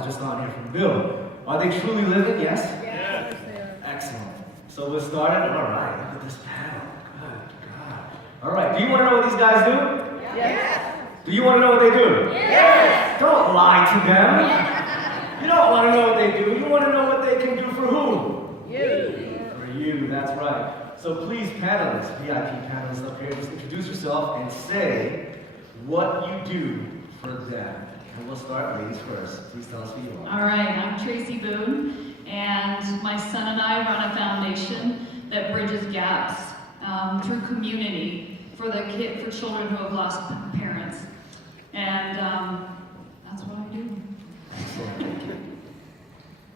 just on here from Bill. Are they truly living? Yes? Yes. Excellent. So we're started? All right, look at this panel. Good God. All right, do you want to know what these guys do? Yes. Do you want to know what they do? Yes. Don't lie to them. You don't want to know what they do. You want to know what they can do for who? You. For you, that's right. So please, panelists, VIP panelists up here, just introduce yourself and say what you do for them. And we'll start ladies first. Please tell us who you are. All right, I'm Tracy Boone, and my son and I run a foundation that bridges gaps through community for children who have lost parents, and that's what I do.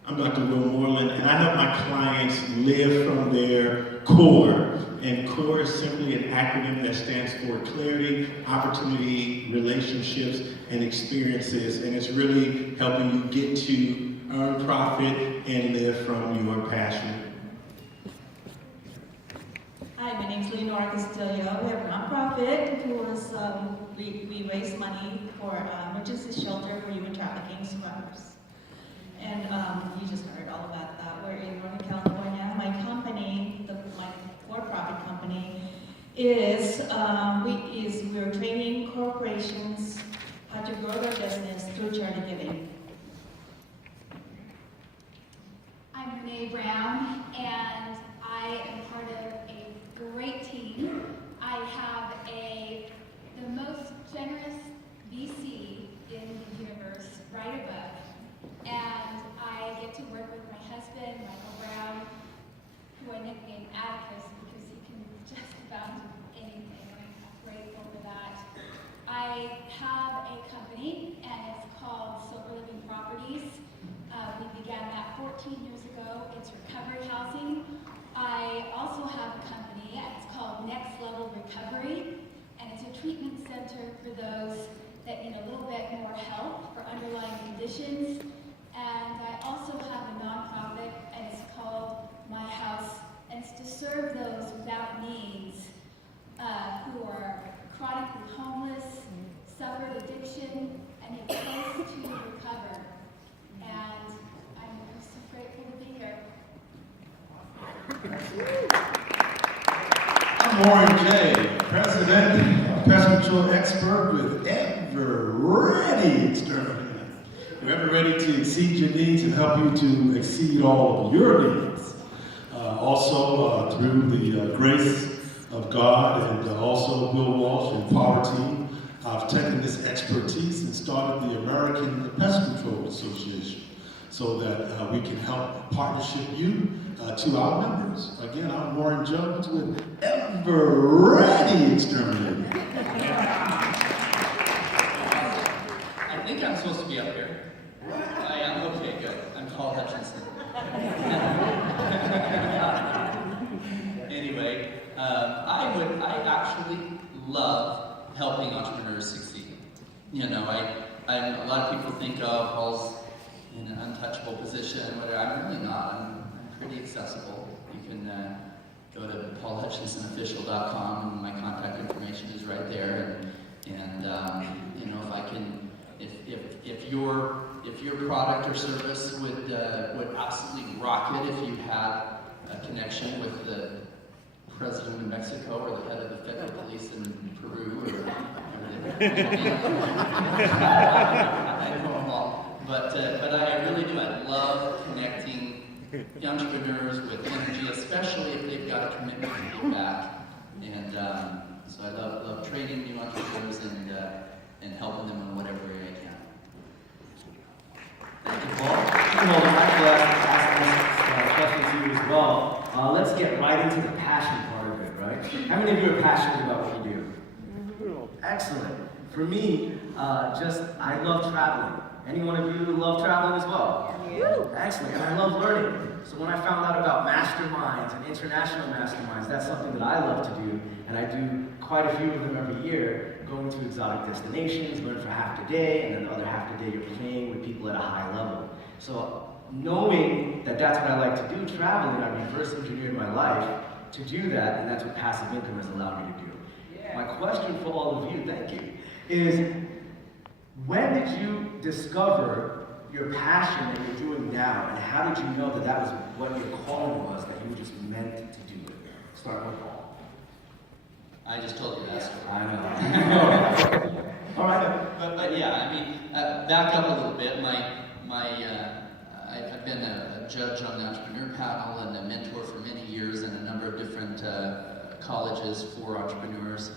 I'm Dr. Will Moreland, and I help my clients live from their core. And CORE is simply an acronym that stands for Clarity, Opportunity, Relationships, and Experiences. And it's really helping you get to earn profit and live from your passion. Hi, my name is Leonora Castillo. We have a nonprofit who is, we raise money for emergency shelter for human trafficking survivors. And you just heard all about that. We're in Northern California. My company, my for-profit company, we're training corporations how to grow their business through charity giving. I'm Renee Brown, and I am part of a great team. I have the most generous VC in the universe right above, and I get to work with my husband, Michael Brown, who I nicknamed Atticus because he can just about do anything, and I'm grateful for that. I have a company, and it's called Silver Living Properties. We began that 14 years ago. It's recovery housing. I also have a company, and it's called Next Level Recovery, and it's a treatment center for those that need a little bit more help for underlying conditions. And I also have a nonprofit, and it's called My House, and it's to serve those without means who are chronically homeless, suffered addiction, and need a place to recover. And I'm so grateful to be here. I'm Warren J., President, Pest Control Expert with Ever Ready Exterminator. We're ever ready to exceed your needs and help you to exceed all of your needs. Also, through the grace of God and also Will Walsh and Power Team, I've taken this expertise and started the American Pest Control Association so that we can help partnership you to our members. Again, I'm Warren Jones with Ever Ready Exterminator. I think I'm supposed to be up here. I am? Okay, good. I'm Paul Hutchinson. Anyway, I actually love helping entrepreneurs succeed. You know, a lot of people think of Paul's in an untouchable position, but I'm really not. I'm pretty accessible. You can go to paulhutchinsonofficial.com, and my contact information is right there. And you know, if your product or service would absolutely rock it if you had a connection with the president of Mexico or the head of the federal police in Peru or I know them all. But I really do. I love connecting entrepreneurs with energy, especially if they've got a commitment to give back. And so I love training new entrepreneurs and helping them in whatever way I can. Thank you, Paul. Well, I'd like to ask questions to you as well. Let's get right into the passion part of it, right? How many of you are passionate about what you do? Excellent. For me, I love traveling. Any one of you love traveling as well? Excellent. And I love learning. So when I found out about masterminds and international masterminds, that's something that I love to do. And I do quite a few of them every year, going to exotic destinations, learn for half the day, and then the other half the day you're playing with people at a high level. So knowing that that's what I like to do, traveling, I reverse engineered my life to do that, and that's what passive income has allowed me to do. My question for all of you, thank you, is when did you discover your passion that you're doing now, and how did you know that that was what your calling was, that you were just meant to do it? Start with Paul. I just told you that story. I know. All right. But yeah, I mean, back up a little bit. I've been a judge on the entrepreneur panel and a mentor for many years in a number of different colleges for entrepreneurs.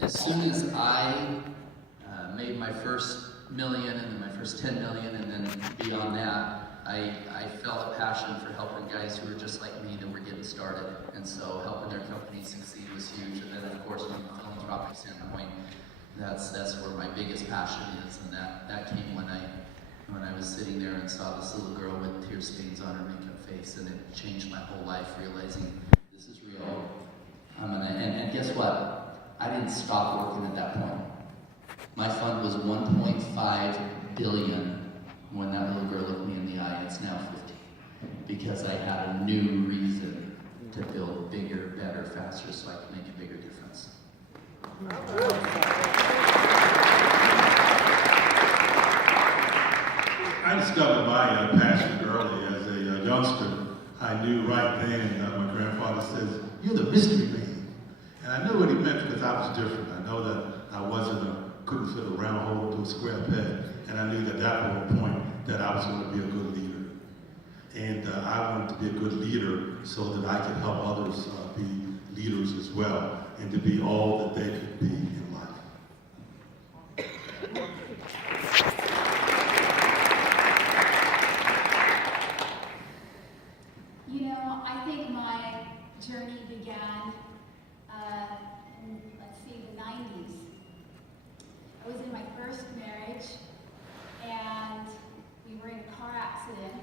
As soon as I made my first million and then my first 10 million and then beyond that, I felt a passion for helping guys who were just like me that were getting started. And so helping their companies succeed was huge. And then of course from a philanthropic standpoint, that's where my biggest passion is. And that came when I was sitting there and saw this little girl with tear stains on her makeup face, and it changed my whole life, realizing this is real. And guess what? I didn't stop working at that point. My fund was 1.5 billion when that little girl looked me in the eye. It's now 50, because I had a new reason to build bigger, better, faster, so I could make a bigger difference. I discovered my passion early as a youngster. I knew right then, my grandfather says, "You're the mystery man." And I knew what he meant because I was different. I know that I couldn't fit a round hole into a square peg. And I knew that was the point that I was going to be a good leader. And I wanted to be a good leader so that I could help others be leaders as well, and to be all that they could be in life. You know, I think my journey began in, the 90s. I was in my first marriage, and we were in a car accident,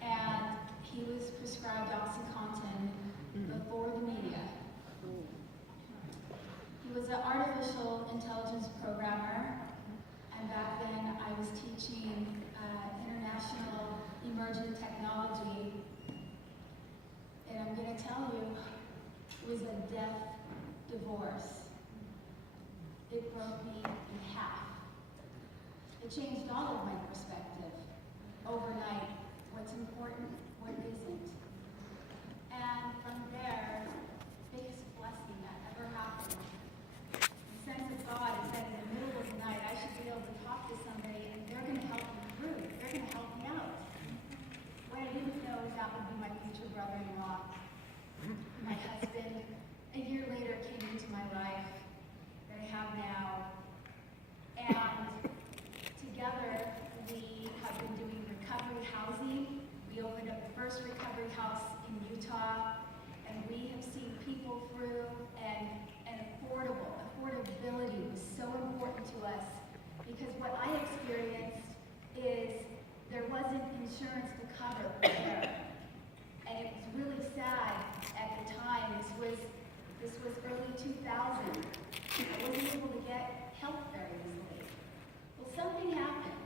and he was prescribed OxyContin before the media. He was an artificial intelligence programmer, and back then I was teaching international emerging technology. And I'm going to tell you, it was a death divorce. It broke me in half. It changed all of my perspective. Overnight, what's important, what isn't. And from there, biggest blessing that ever happened. The sense of God is that in the middle of the night, I should be able to talk to somebody and they're going to help me through. They're going to help me out. What I didn't know is that would be my future brother-in-law. My husband, a year later, came into my life that I have now. And together, we have been doing recovery housing. We opened up the first recovery house in Utah, and we have seen people through, and affordability was so important to us, because what I experienced is there wasn't insurance to cover care. And it was really sad at the time. This was early 2000. I wasn't able to get help very easily. Well, something happened.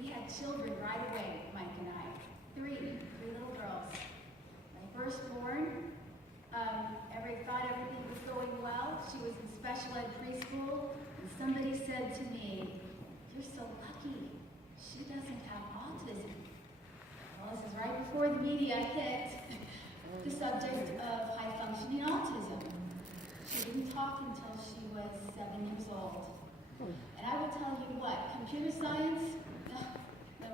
We had children right away, Mike and I. Three little girls. My firstborn, thought everything was going well. She was in special ed preschool, and somebody said to me, "You're so lucky. She doesn't have autism." Well, this is right before the media hit the subject of high-functioning autism. She didn't talk until she was 7 years old. And I will tell you what, computer science, no,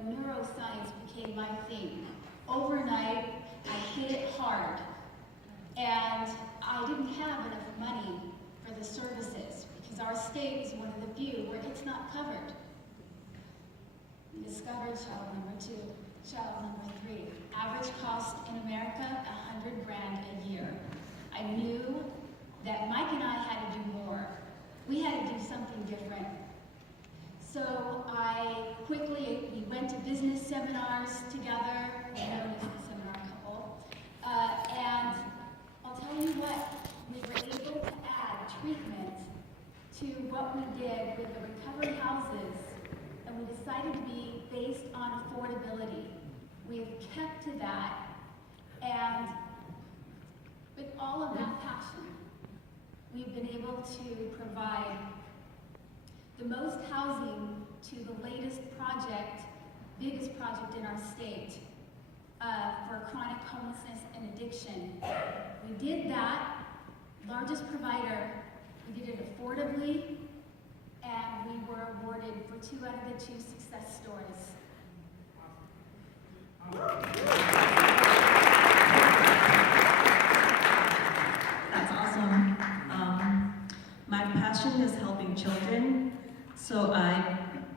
neuroscience became my thing. Overnight, I hit it hard. And I didn't have enough money for the services because our state is one of the few where it's not covered. We discovered child number 2, child number 3. Average cost in America, $100 grand a year. I knew that Mike and I had to do more. We had to do something different. So we went to business seminars together, known as the seminar couple, and I'll tell you what, we were able to add treatment to what we did with the recovery houses, and we decided to be based on affordability. We have kept to that, and with all of that passion, we've been able to provide the most housing to the latest project, biggest project in our state for chronic homelessness and addiction. We did that, largest provider. We did it affordably, and we were awarded for 2 out of the 2 success stories. That's awesome. My passion is helping children. So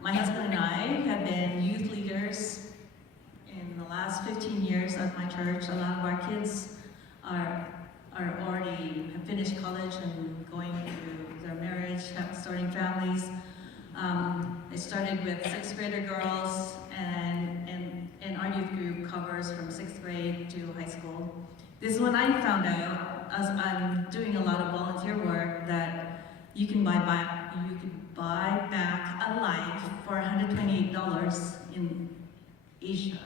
my husband and I have been youth leaders in the last 15 years of my church. A lot of our kids are already have finished college and going through their marriage, starting families. They started with 6th grader girls, and our youth group covers from 6th grade to high school. This is when I found out, as I'm doing a lot of volunteer work, that you can buy back a life for $128 in Asia.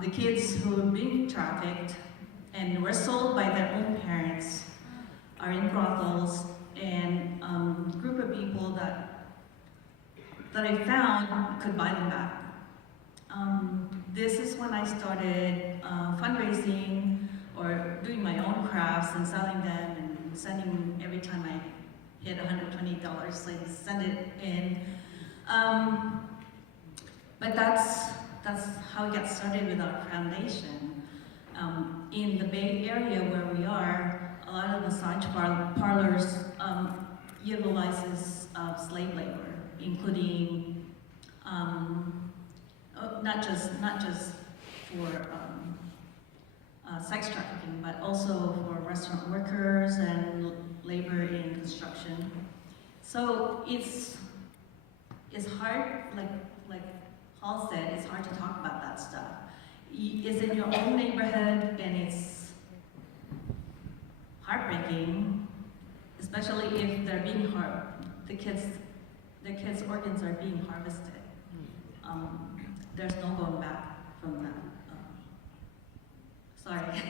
The kids who are being trafficked and were sold by their own parents are in brothels, and a group of people that I found could buy them back. This is when I started fundraising or doing my own crafts and selling them and sending every time I hit $120, I send it in. But that's how we got started with our foundation. In the Bay Area where we are, a lot of massage parlors utilizes slave labor, including not just for sex trafficking, but also for restaurant workers and labor in construction. So it's hard, like Paul said, it's hard to talk about that stuff. It's in your own neighborhood, and it's heartbreaking, especially if they're being the kids' organs are being harvested. There's no going back from that. Sorry.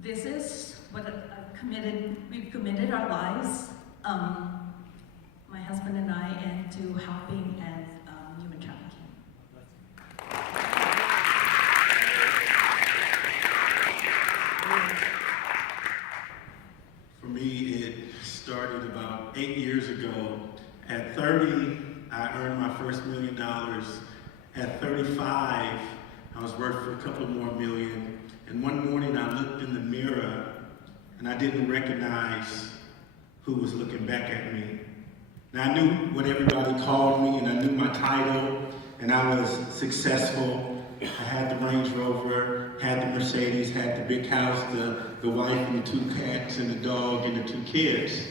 This is what we've committed our lives, my husband and I, and to helping and human trafficking. For me, it started about 8 years ago. At 30, I earned my first $1 million. At 35, I was worth for a couple more million. And one morning I looked in the mirror and I didn't recognize who was looking back at me. Now I knew what everybody called me, and I knew my title, and I was successful. I had the Range Rover, had the Mercedes, had the big house, the wife and the 2 cats and the dog and the 2 kids.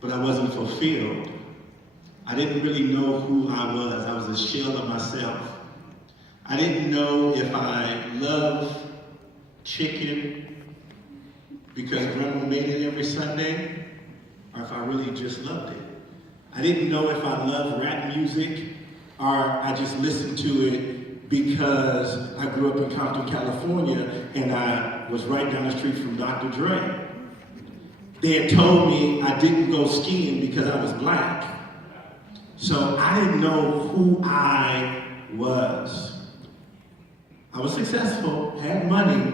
But I wasn't fulfilled. I didn't really know who I was. I was a shell of myself. I didn't know if I loved chicken because Grandma made it every Sunday, or if I really just loved it. I didn't know if I loved rap music, or I just listened to it because I grew up in Compton, California, and I was right down the street from Dr. Dre. They had told me I didn't go skiing because I was black. So I didn't know who I was. I was successful, had money,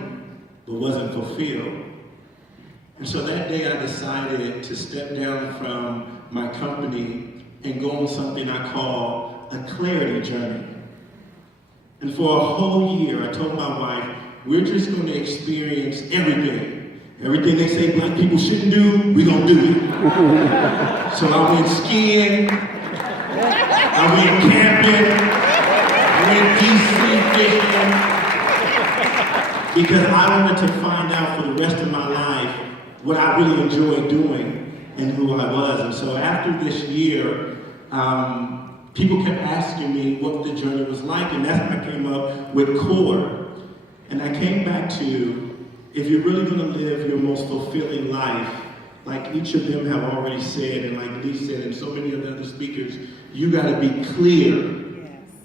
but wasn't fulfilled. And so that day I decided to step down from my company and go on something I call a clarity journey. And for a whole year, I told my wife, we're just going to experience everything. Everything they say black people shouldn't do, we're going to do it. So I went skiing, I went camping, I went deep sea fishing, because I wanted to find out for the rest of my life what I really enjoyed doing and who I was. And so after this year, people kept asking me what the journey was like, and that's when I came up with CORE. And I came back to, if you're really going to live your most fulfilling life, like each of them have already said, and like Lee said, and so many of the other speakers, you got to be clear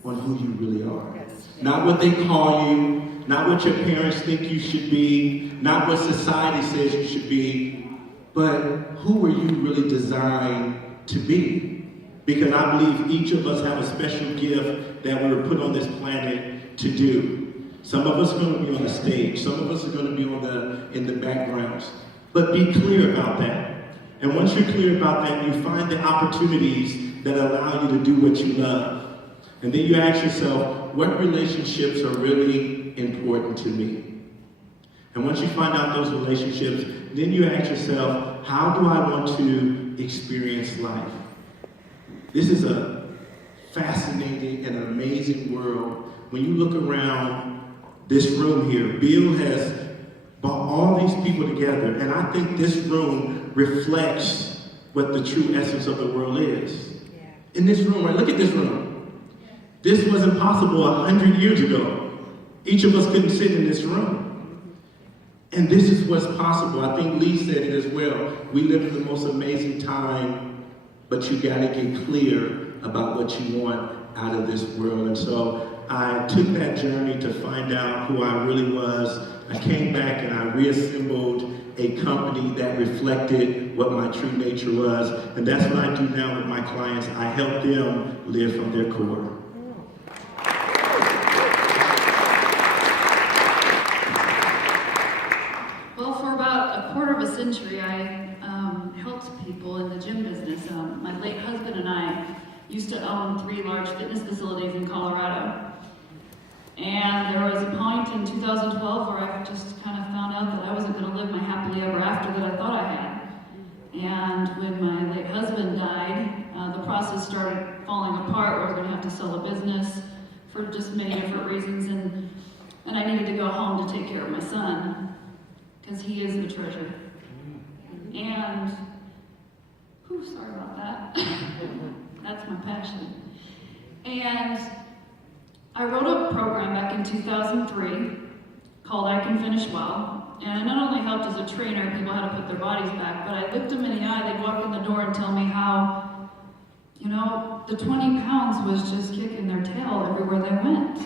on who you really are. Not what they call you, not what your parents think you should be, not what society says you should be, but who are you really designed to be? Because I believe each of us have a special gift that we were put on this planet to do. Some of us are going to be on the stage. Some of us are going to be in the backgrounds. But be clear about that. And once you're clear about that, you find the opportunities that allow you to do what you love. And then you ask yourself, what relationships are really important to me? And once you find out those relationships, then you ask yourself, how do I want to experience life? This is a fascinating and amazing world. When you look around this room here, Bill has brought all these people together, and I think this room reflects what the true essence of the world is. In this room, right? Look at this room. This wasn't possible 100 years ago. Each of us couldn't sit in this room. And this is what's possible. I think Lee said it as well. We live in the most amazing time, but you gotta get clear about what you want out of this world. And so I took that journey to find out who I really was. I came back and I reassembled a company that reflected what my true nature was. And that's what I do now with my clients. I help them live from their core. Well, for about a quarter of a century, I helped people in the gym business. My late husband and I used to own 3 large fitness facilities in Colorado. And there was a point in 2012 where I just kind of found out that I wasn't going to live my happily ever after that I thought I had. And when my late husband died, the process started falling apart where I was going to have to sell a business for just many different reasons. And I needed to go home to take care of my son, because he is the treasure. And, sorry about that. That's my passion. And I wrote a program back in 2003 called I Can Finish Well. And it not only helped as a trainer people how to put their bodies back, but I looked them in the eye, they'd walk in the door and tell me how, the 20 pounds was just kicking their tail everywhere they went.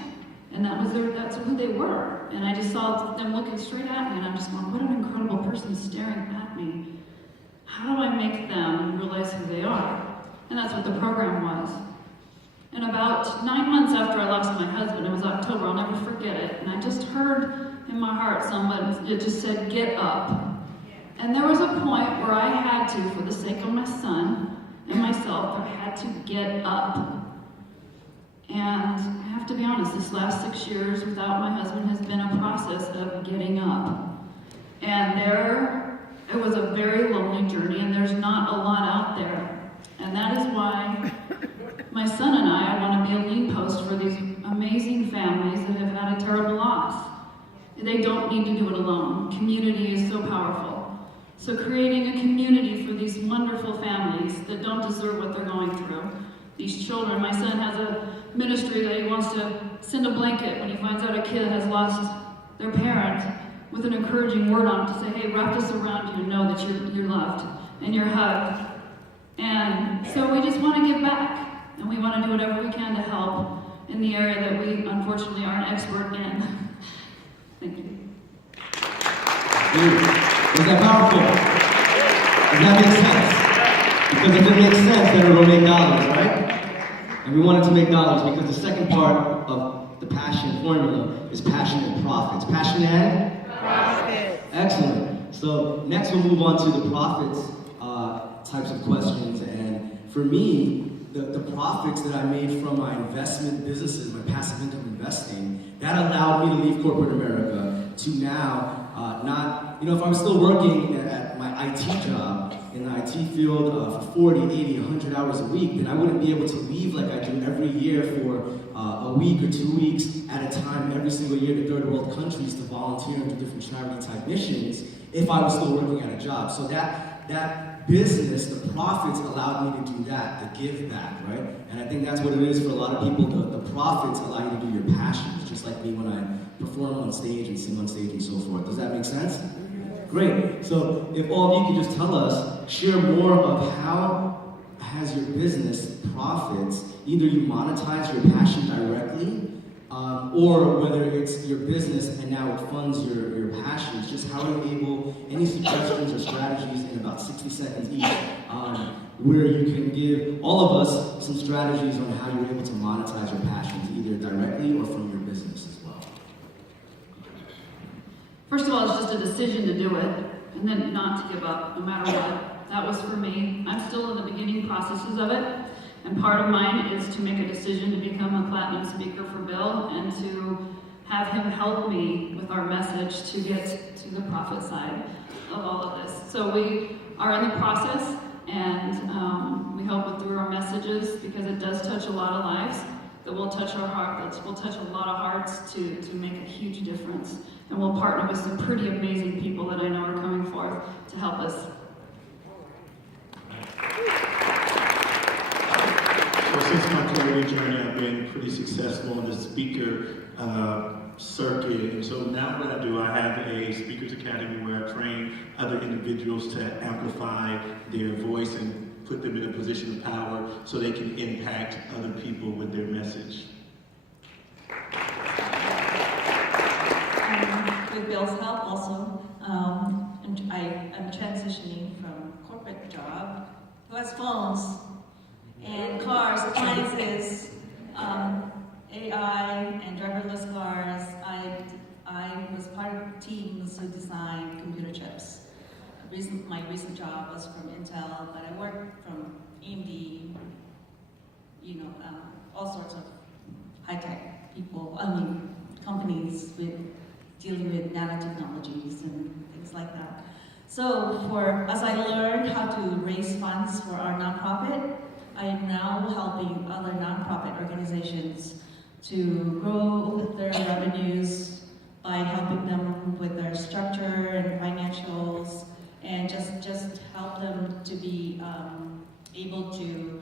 And that's who they were. And I just saw them looking straight at me, and I'm just going, what an incredible person staring at me. How do I make them realize who they are? And that's what the program was. And about 9 months after I lost my husband, it was October, I'll never forget it, and I just heard in my heart it just said, get up. And there was a point where I had to, for the sake of my son and myself, I had to get up. And I have to be honest, this last 6 years without my husband has been a process of getting up. And it was a very lonely journey, and there's not a lot out there. And that is why my son and I want to be a lead post for these amazing families that have had a terrible loss. They don't need to do it alone. Community is so powerful. So creating a community for these wonderful families that don't deserve what they're going through. These children, my son has a ministry that he wants to send a blanket when he finds out a kid has lost their parent, with an encouraging word on it to say, hey, wrap this around you and know that you're loved and you're hugged. And so we just want to give back, and we want to do whatever we can to help in the area that we unfortunately aren't expert in. Thank you. Was that powerful? Does that make sense? Because if it makes sense, then it will make dollars, right? And we wanted to make dollars because the second part of the passion formula is passion and profits. Passion and? Profits. Excellent. So next we'll move on to the profits types of questions. And for me, the profits that I made from my investment businesses, my passive income investing, that allowed me to leave corporate America to now if I was still working at my IT job in the IT field for 40, 80, 100 hours a week, then I wouldn't be able to leave like I do every year for a week or 2 weeks at a time every single year to third world countries to volunteer and do different charity type missions if I was still working at a job. So that business, the profits allowed me to do that, to give back, right? And I think that's what it is for a lot of people. The profits allow you to do your passions, just like me when I perform on stage and sing on stage and so forth. Does that make sense? Great. So if all of you could just tell us, share more of how has your business profits, either you monetize your passion directly or whether it's your business and now it funds your passions, just how are you able, any suggestions or strategies in about 60 seconds each, where you can give all of us some strategies on how you're able to monetize your passions, either directly or from your business as well. First of all, it's just a decision to do it, and then not to give up, no matter what. That was for me. I'm still in the beginning processes of it, and part of mine is to make a decision to become a platinum speaker for Bill and to have him help me with our message to get to the profit side of all of this. So we are in the process, and we hope it through our messages, because it does touch a lot of lives, that will touch our heart, that will touch a lot of hearts to make a huge difference. And we'll partner with some pretty amazing people that I know are coming forth to help us. So since my clarity journey, I've been pretty successful in the speaker circuit. And so now what I do, I have a Speakers Academy where I train other individuals to amplify their voice and put them in a position of power so they can impact other people with their message. With Bill's help also, I'm transitioning from corporate job, who has phones and cars, appliances, AI and driverless cars. I was part of teams who designed computer chips. My recent job was from Intel, but I worked from AMD, all sorts of high-tech people, companies dealing with nanotechnologies and things like that. So as I learned how to raise funds for our nonprofit, I am now helping other nonprofit organizations to grow their revenues by helping them with their structure and financials, and just help them to be able to,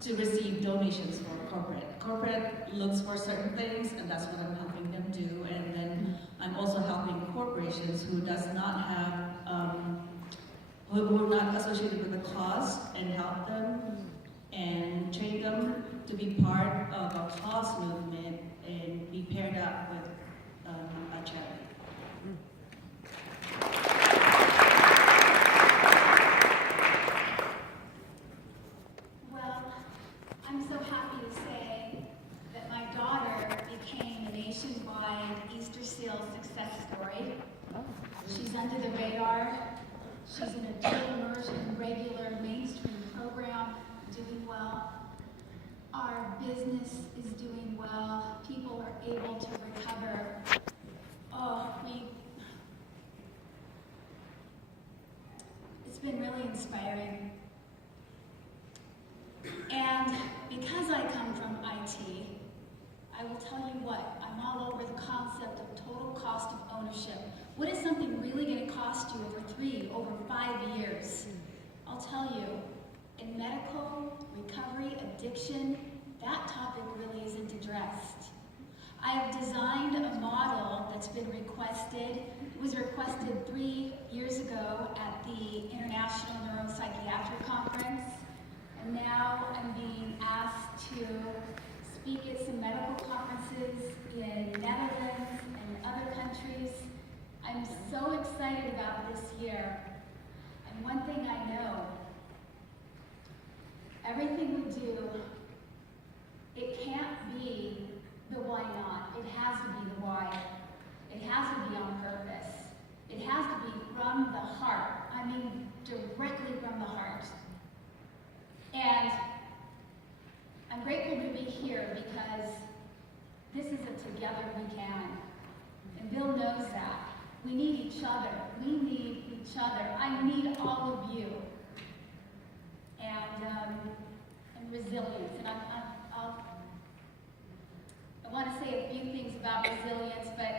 to receive donations from corporate. Corporate looks for certain things, and that's what I'm helping them do. And then I'm also helping corporations who does not have, who are not associated with the cause, and help them and train them to be part of a cause movement and be paired up with a charity. Well, I'm so happy to say that my daughter became a nationwide Easter Seal success story. She's under the radar. She's in a dual immersion, regular mainstream program, doing well. Our business is doing well. People are able to recover. It's been really inspiring. And because I come from IT, I will tell you what, I'm all over the concept of total cost of ownership. What is something really going to cost you over 3, over 5 years? I'll tell you, in medical, recovery, addiction, that topic really isn't addressed. I have designed a model that's been requested. It was requested 3 years ago at the International Neuropsychiatric Conference. And now I'm being asked to speak at some medical conferences in Netherlands and other countries. I'm so excited about this year. And one thing I know, everything we do, it can't be the why not. It has to be the why. It has to be on purpose. It has to be from the heart. I mean, directly from the heart. And I'm grateful to be here because this is a together we can. And Bill knows that. We need each other. We need each other. I need all of you. And resilience. And I want to say a few things about resilience, but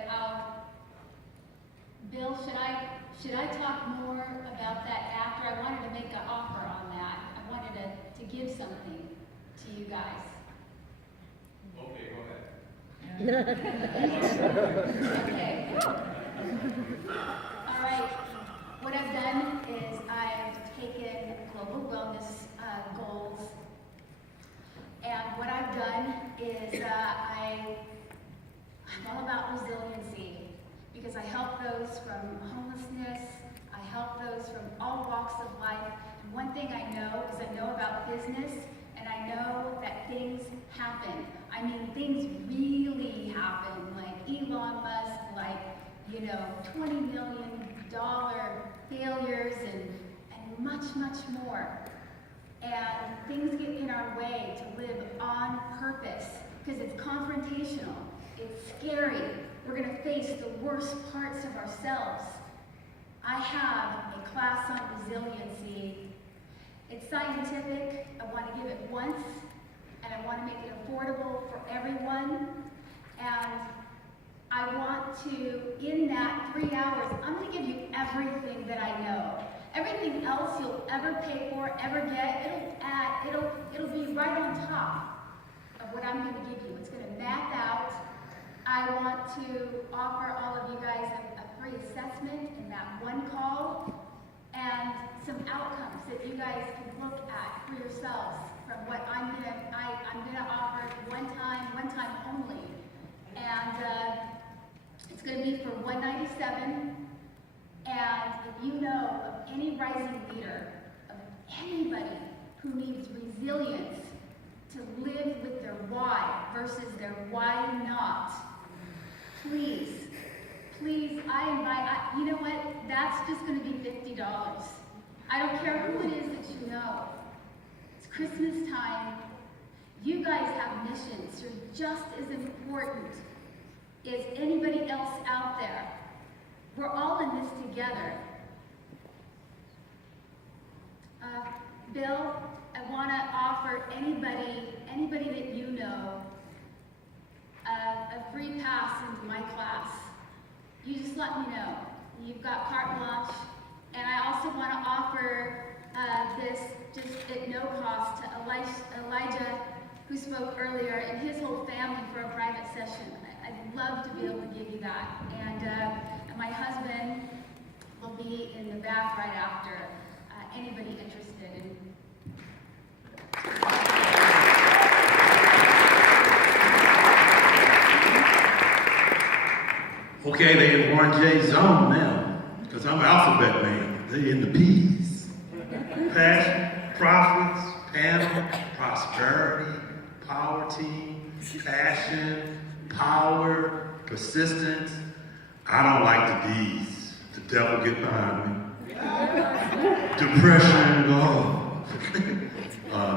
Bill, should I talk more about that after? I wanted to make an offer on that. I wanted to give something to you guys. Okay, go ahead. Okay. All right. What I've done is I've taken global wellness goals is I'm all about resiliency because I help those from homelessness, I help those from all walks of life. And one thing I know is I know about business and I know that things happen. I mean, things really happen, like Elon Musk, like, $20 million failures and much, much more. And things get in our way to live on purpose because it's confrontational, it's scary. We're going to face the worst parts of ourselves. I have a class on resiliency. It's scientific. I want to give it once, and I want to make it affordable for everyone. And I want to, in that 3 hours, I'm going to give you everything that I know. Everything else you'll ever pay for, ever get, it'll be right on top of what I'm going to give you. It's going to map out. I want to offer all of you guys a free assessment in that one call and some outcomes that you guys can look at for yourselves from what I'm gonna offer one time only. And it's gonna be for $197. And if you know of any rising leader, of anybody who needs resilience to live with their why versus their why not, please, I invite, you know what, that's just going to be $50. I don't care who it is that you know. It's Christmas time. You guys have missions. You're just as important as anybody else out there. We're all in this together. Bill, I want to offer anybody that you know, a free pass into my class. You just let me know. You've got carte blanche. And I also want to offer this just at no cost to Elijah, who spoke earlier, and his whole family for a private session. I'd love to be able to give you that. And my husband will be in the back right after. Anybody interested in. Okay, they in Warren J zone now, because I'm an alphabet man. They in the P's. Passion, profits, panel, prosperity, power team, passion, power, persistence. I don't like the D's. The devil get behind me. Depression,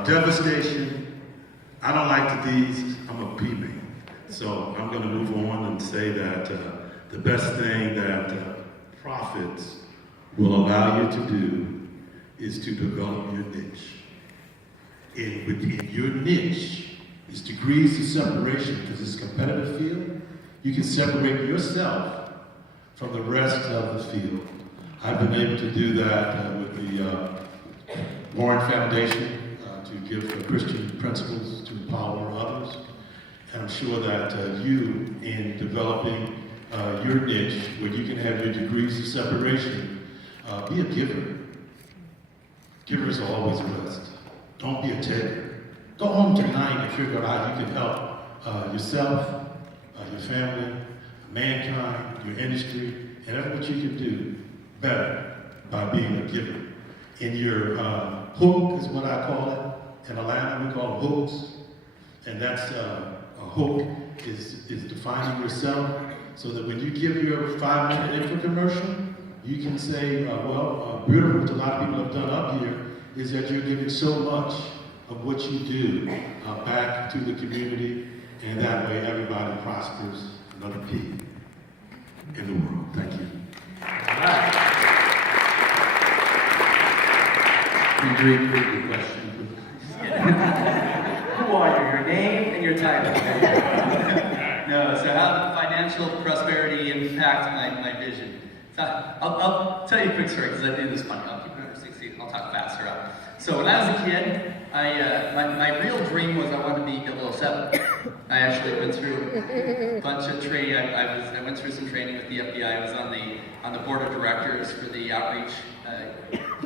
devastation. I don't like the D's. I'm a P man. So I'm going to move on and say that the best thing that prophets will allow you to do is to develop your niche. And within your niche is degrees of separation, because it's a competitive field. You can separate yourself from the rest of the field. I've been able to do that with the Warren Foundation to give Christian principles to empower others. And I'm sure that you, in developing your niche, where you can have your degrees of separation, be a giver. Givers are always blessed. Don't be a taker. Go home tonight and figure out how you can help yourself, your family, mankind, your industry, and that's what you can do better by being a giver. In your hook is what I call it. In Atlanta, we call them hooks. And that's a hook is defining yourself so that when you give your 5-minute info commercial, you can say, beautiful, what a lot of people have done up here is that you're giving so much of what you do back to the community, and that way everybody prospers. Another P in the world. Thank you. All right. Could you repeat the question, please? Who are you? Your name and your title. No, so how did financial prosperity impact my vision? So I'll tell you a quick story, because I do this funny. I'll keep it under 60. I'll talk faster up. So when I was a kid, my real dream was I wanted to be 007. I actually went through a bunch of training. I went through some training with the FBI. I was on the board of directors for the outreach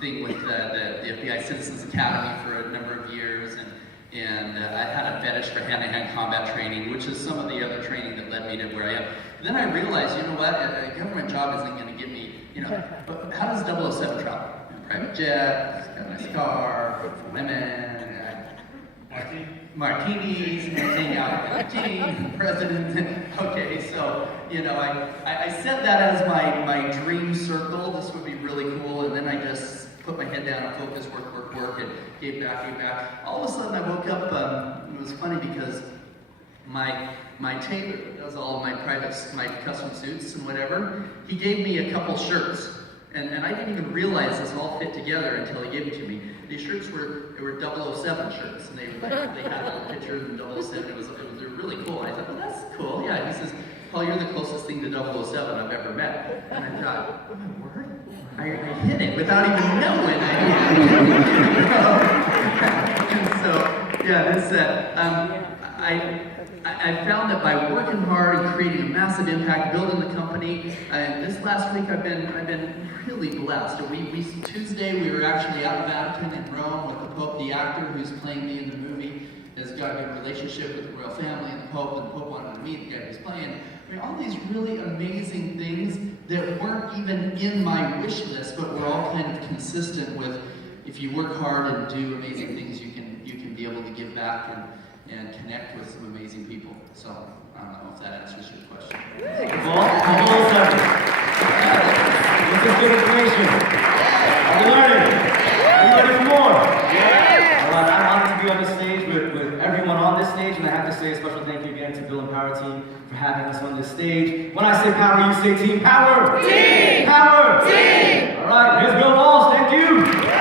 thing with the FBI Citizens Academy for a number of years, And I had a fetish for hand-to-hand combat training, which is some of the other training that led me to where I am. Then I realized, you know what, a government job isn't going to give me, but how does 007 travel? Private jet, he's got a nice car, good for women, martinis, and everything out with the team, president. Okay, so, I set that as my dream circle. This would be really cool, and then I just put my head down and focused, work, and gave back. All of a sudden I woke up, it was funny because my tailor that does all of my custom suits and whatever, he gave me a couple shirts. And I didn't even realize this all fit together until he gave it to me. These shirts were 007 shirts, and they had little pictures and 007. They were really cool. I thought, well, that's cool. Yeah, he says, Paul, you're the closest thing to 007 I've ever met. And I thought, oh my word, I hit it without even knowing And so, yeah, I found that by working hard and creating a massive impact, building the company, and this last week I've been really blessed. Tuesday we were actually at the Vatican in Rome with the Pope, the actor who's playing me in the movie, has got a good relationship with the royal family and the Pope wanted to meet the guy who's playing. I mean, all these really amazing things that weren't even in my wish list, but were all kind of consistent with, if you work hard and do amazing things, you can be able to give back and connect with some amazing people. So, I don't know if that answers your question. This is good information. Are you learning? Are you ready for more? Yeah. All right, I'm honored to be on the stage with everyone on this stage, and I have to say a special thank you again to Bill and Power Team for having us on this stage. When I say power, you say team power. Team! Power! Team! All right, here's Bill Walls. Thank you.